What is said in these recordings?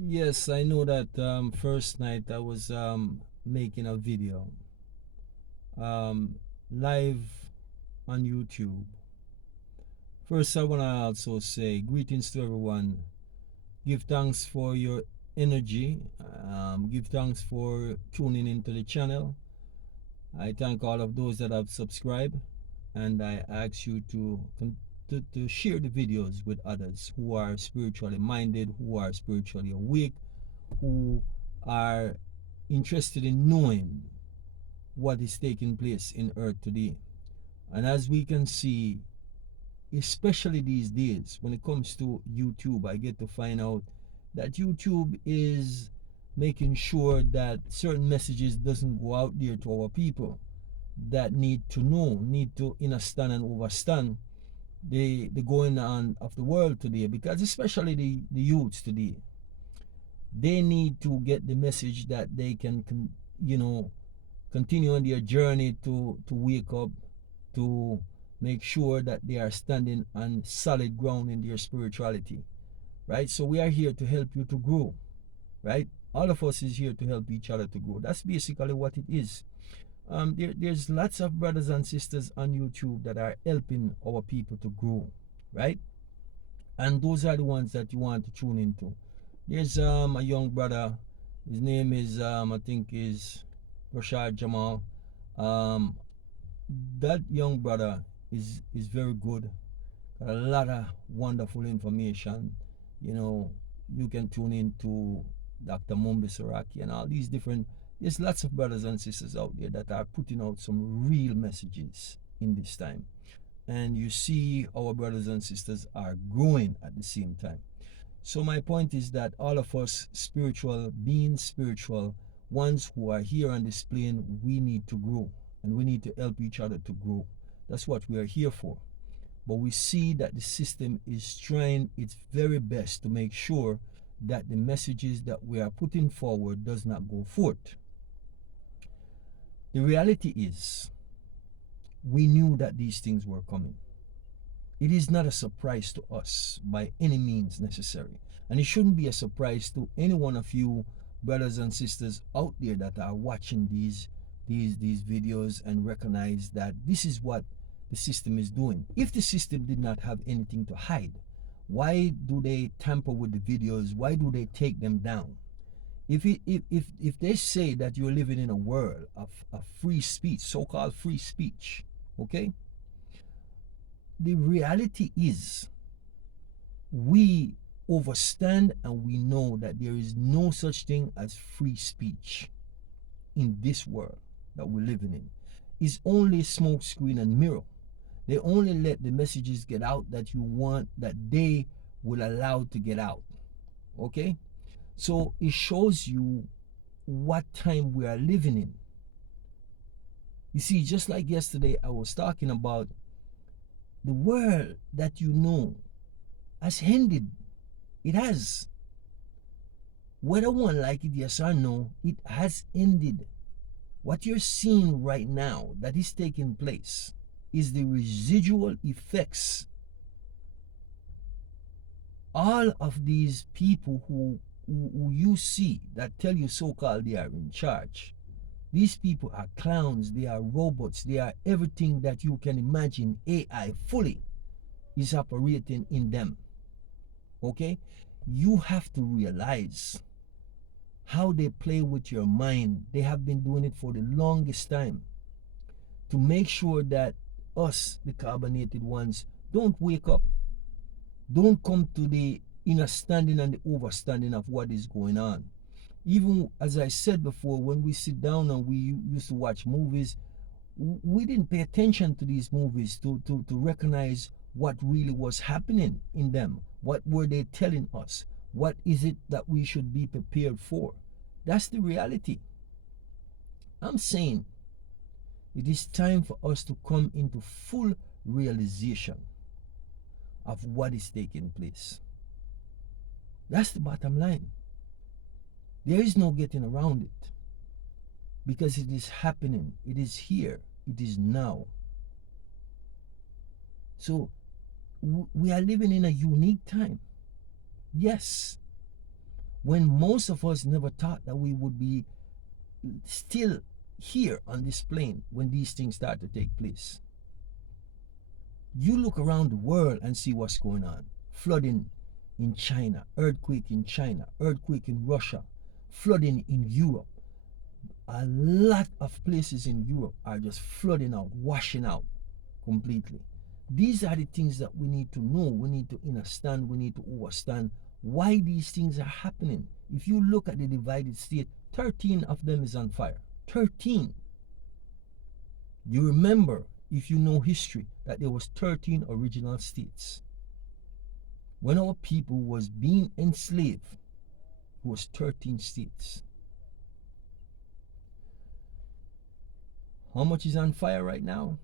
Yes, I know that first night I was making a video um, live on YouTube. First, I want to also say greetings to everyone. Give thanks for your energy. Give thanks for tuning into the channel. I thank all of those that have subscribed, and I ask you to share the videos with others who are spiritually minded, who are spiritually awake, who are interested in knowing what is taking place in earth today. And as we can see, especially these days, when it comes to YouTube, I get to find out that YouTube is making sure that certain messages doesn't go out there to our people that need to know, need to understand and understand the going on of the world today, because especially the youths today, they need to get the message that they can you know continue on their journey to wake up, to make sure that they are standing on solid ground in their spirituality, right? So we are here to help you to grow, right? All of us is here to help each other to grow. That's basically what it is. There's lots of brothers and sisters on YouTube that are helping our people to grow, right? And those are the ones that you want to tune into. There's a young brother. His name is I think is Rashad Jamal. Um, that young brother is very good. Got a lot of wonderful information. You know, you can tune into Dr. Mumbi Saraki and all these different. There's lots of brothers and sisters out there that are putting out some real messages in this time. And you see our brothers and sisters are growing at the same time. So my point is that all of us spiritual beings, spiritual ones who are here on this plane, we need to grow and we need to help each other to grow. That's what we are here for. But we see that the system is trying its very best to make sure that the messages that we are putting forward does not go forth. The reality is we knew that these things were coming. It is not a surprise to us by any means necessary. And it shouldn't be a surprise to any one of you brothers and sisters out there that are watching these videos and recognize that this is what the system is doing. If the system did not have anything to hide, why do they tamper with the videos? Why do they take them down? If they say that you're living in a world of free speech, so-called free speech, okay? The reality is we overstand and we know that there is no such thing as free speech in this world that we're living in. It's only smoke screen and mirror. They only let the messages get out that you want, that they will allow to get out. Okay? So it shows you what time we are living in. You see, just like yesterday, I was talking about the world that you know has ended. It has. Whether one like it, yes or no, it has ended. What you're seeing right now that is taking place is the residual effects. All of these people who you see that tell you so-called they are in charge, these people are clowns, they are robots, they are everything that you can imagine. AI fully is operating in them. Okay? You have to realize how they play with your mind. They have been doing it for the longest time to make sure that us, the carbonated ones, don't wake up, don't come to the understanding and the overstanding of what is going on. Even as I said before, when we sit down and we used to watch movies, we didn't pay attention to these movies to recognize what really was happening in them. What were they telling us? What is it that we should be prepared for? That's the reality. I'm saying it is time for us to come into full realization of what is taking place. That's the bottom line. There is no getting around it because it is happening. It is here. It is now. So we are living in a unique time. Yes, when most of us never thought that we would be still here on this plane when these things start to take place. You look around the world and see what's going on. Flooding in China, earthquake in China, earthquake in Russia, flooding in Europe. A lot of places in Europe are just flooding out, washing out completely. These are the things that we need to know, we need to understand, we need to understand why these things are happening. If you look at the divided state, 13 of them is on fire. 13. You remember, if you know history, that there was 13 original states. When our people was being enslaved, it was 13 states. How much is on fire right now?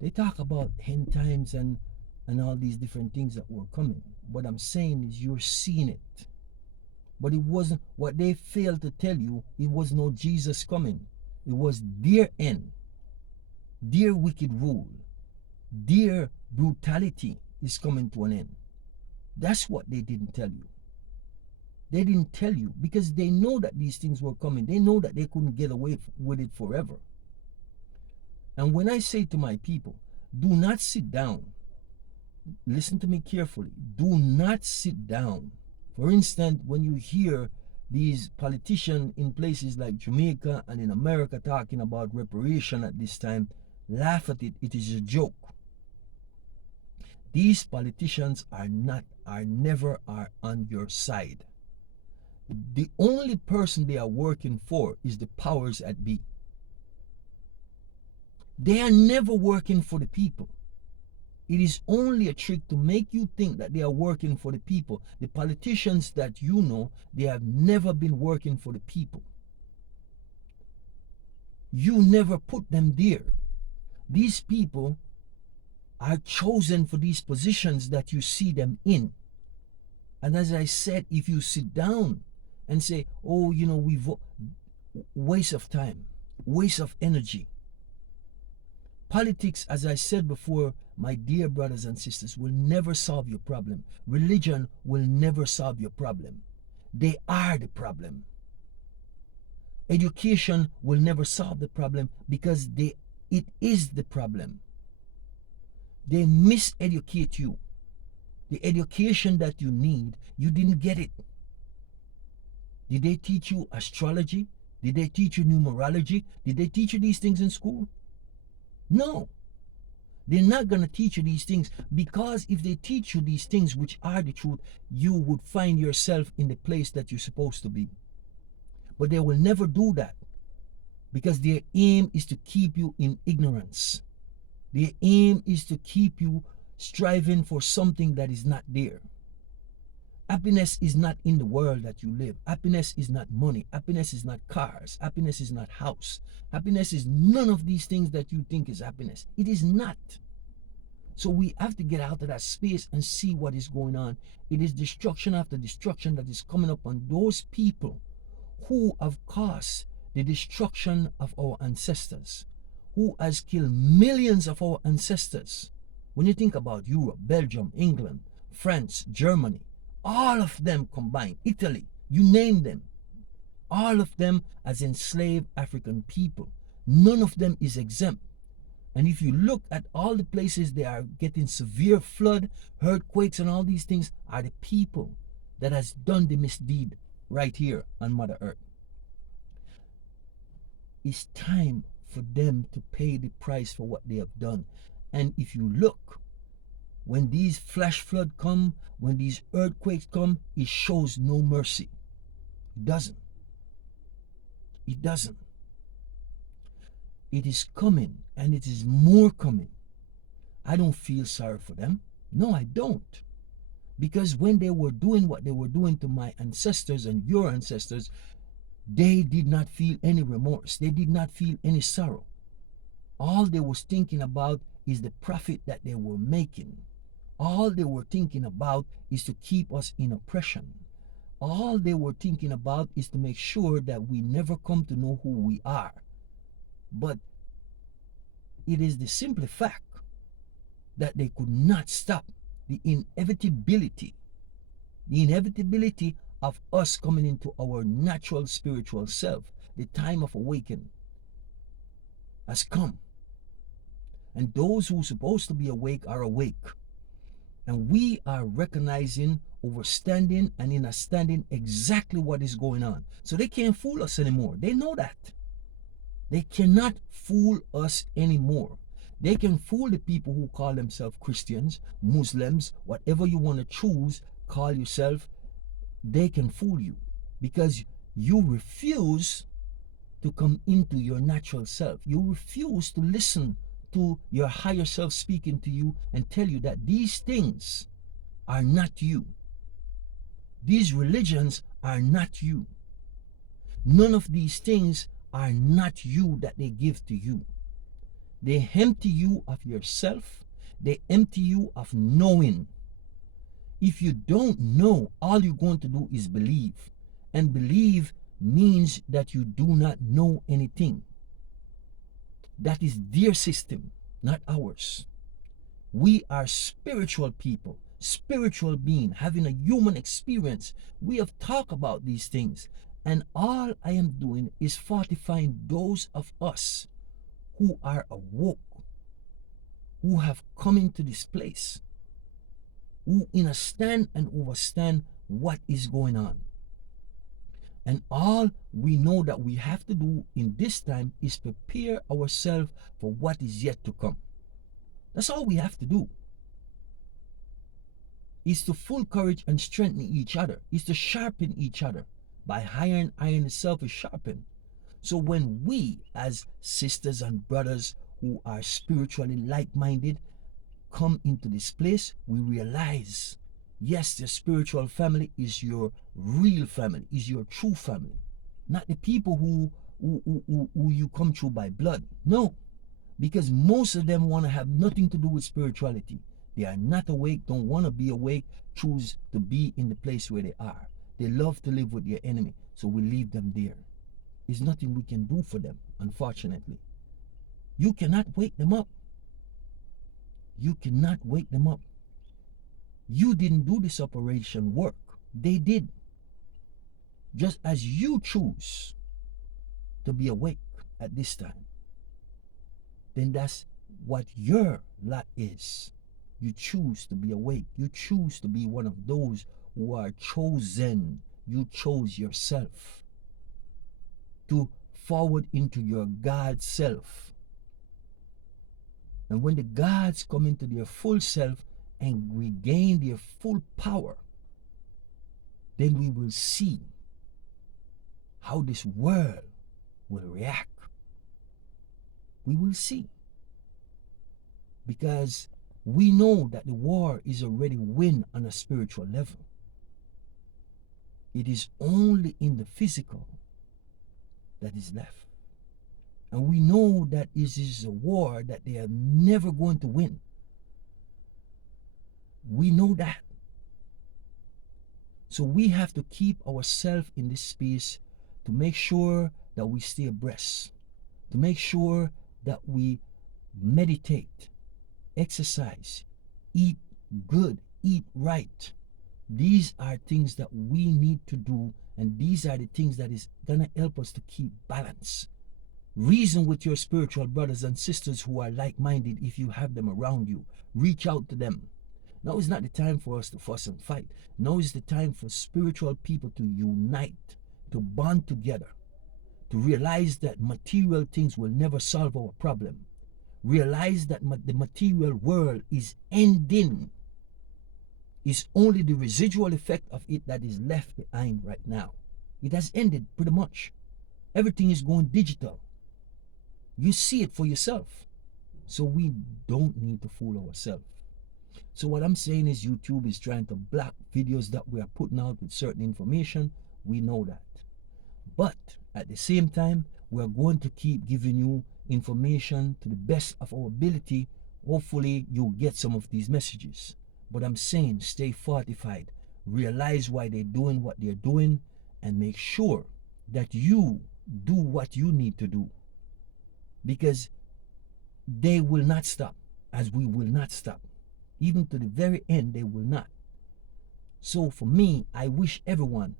They talk about end times and all these different things that were coming. What I'm saying is you're seeing it. But it wasn't what they failed to tell you. It was no Jesus coming. It was their end. Their wicked rule. Their brutality is coming to an end. That's what they didn't tell you. They didn't tell you because they know that these things were coming. They know that they couldn't get away with it forever. And when I say to my people, do not sit down. Listen to me carefully. Do not sit down. For instance, when you hear these politicians in places like Jamaica and in America talking about reparation at this time, laugh at it. It is a joke. These politicians are never on your side. The only person they are working for is the powers that be. They are never working for the people. It is only a trick to make you think that they are working for the people. The politicians that you know, they have never been working for the people. You never put them there. These people are chosen for these positions that you see them in. And as I said, if you sit down and say, oh, you know, waste of time, waste of energy. Politics, as I said before, my dear brothers and sisters, will never solve your problem. Religion will never solve your problem. They are the problem. Education will never solve the problem because it is the problem. They miseducate you. The education that you need, you didn't get it. Did they teach you astrology? Did they teach you numerology? Did they teach you these things in school? No. They're not going to teach you these things, because if they teach you these things which are the truth, you would find yourself in the place that you're supposed to be. But they will never do that, because their aim is to keep you in ignorance. Their aim is to keep you striving for something that is not there. Happiness is not in the world that you live. Happiness is not money. Happiness is not cars. Happiness is not house. Happiness is none of these things that you think is happiness. It is not. So we have to get out of that space and see what is going on. It is destruction after destruction that is coming up on those people who have caused the destruction of our ancestors, who has killed millions of our ancestors. When you think about Europe, Belgium, England, France, Germany, all of them combined, Italy, you name them, all of them as enslaved African people. None of them is exempt. And if you look at all the places they are getting severe flood, earthquakes, and all these things, are the people that has done the misdeed right here on Mother Earth. It's time for them to pay the price for what they have done. And if you look, when these flash flood come, when these earthquakes come, it shows no mercy. It doesn't. It doesn't. It is coming, and it is more coming. I don't feel sorry for them. No, I don't. Because when they were doing what they were doing to my ancestors and your ancestors, they did not feel any remorse. They did not feel any sorrow. All they was thinking about is the profit that they were making. All they were thinking about is to keep us in oppression. All they were thinking about is to make sure that we never come to know who we are. But it is the simple fact that they could not stop the inevitability of us coming into our natural spiritual self, the time of awakening has come. And those who are supposed to be awake are awake. And we are recognizing, overstanding, and understanding exactly what is going on. So they can't fool us anymore. They know that. They cannot fool us anymore. They can fool the people who call themselves Christians, Muslims, whatever you want to choose, call yourself. They can fool you because you refuse to come into your natural self. You refuse to listen to your higher self speaking to you and tell you that these things are not you. These religions are not you. None of these things are not you that they give to you. They empty you of yourself. They empty you of knowing. If you don't know, all you're going to do is believe. And believe means that you do not know anything. That is their system, not ours. We are spiritual people, spiritual being, having a human experience. We have talked about these things. And all I am doing is fortifying those of us who are awoke, who have come into this place, who understand and understand what is going on. And all we know that we have to do in this time is prepare ourselves for what is yet to come. That's all we have to do. Is to full courage and strengthen each other. Is to sharpen each other. By iron itself is sharpened. So when we as sisters and brothers who are spiritually like-minded come into this place, we realize, yes, the spiritual family is your real family, is your true family. Not the people who you come through by blood. No, because most of them want to have nothing to do with spirituality. They are not awake, don't want to be awake, choose to be in the place where they are. They love to live with their enemy, so we leave them there. There's nothing we can do for them, unfortunately. You cannot wake them up. You cannot wake them up. You didn't do this operation work. They did. Just as you choose to be awake at this time, then that's what your lot is. You choose to be awake. You choose to be one of those who are chosen. You chose yourself to forward into your God self. And when the gods come into their full self and regain their full power, then we will see how this world will react. We will see. Because we know that the war is already won on a spiritual level. It is only in the physical that is left. And we know that this is a war that they are never going to win. We know that. So we have to keep ourselves in this space to make sure that we stay abreast, to make sure that we meditate, exercise, eat good, eat right. These are things that we need to do, and these are the things that is going to help us to keep balance. Reason with your spiritual brothers and sisters who are like-minded if you have them around you. Reach out to them. Now is not the time for us to fuss and fight. Now is the time for spiritual people to unite, to bond together, to realize that material things will never solve our problem. Realize that the material world is ending. It's only the residual effect of it that is left behind right now. It has ended pretty much. Everything is going digital. You see it for yourself. So we don't need to fool ourselves. So what I'm saying is YouTube is trying to block videos that we are putting out with certain information. We know that. But at the same time, we are going to keep giving you information to the best of our ability. Hopefully you'll get some of these messages. But I'm saying stay fortified. Realize why they're doing what they're doing, and make sure that you do what you need to do. Because they will not stop, as we will not stop. Even to the very end, they will not. So for me, I wish everyone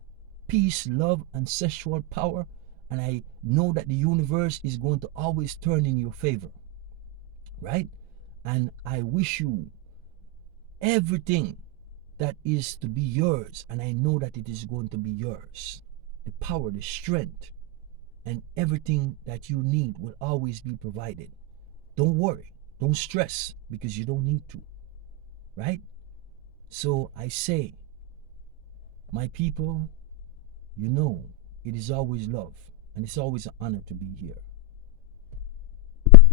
peace, love, ancestral power, and I know that the universe is going to always turn in your favor, right? And I wish you everything that is to be yours, and I know that it is going to be yours. The power, the strength, and everything that you need will always be provided. Don't worry, don't stress, because you don't need to, right? So I say, my people, you know, it is always love, and it's always an honor to be here.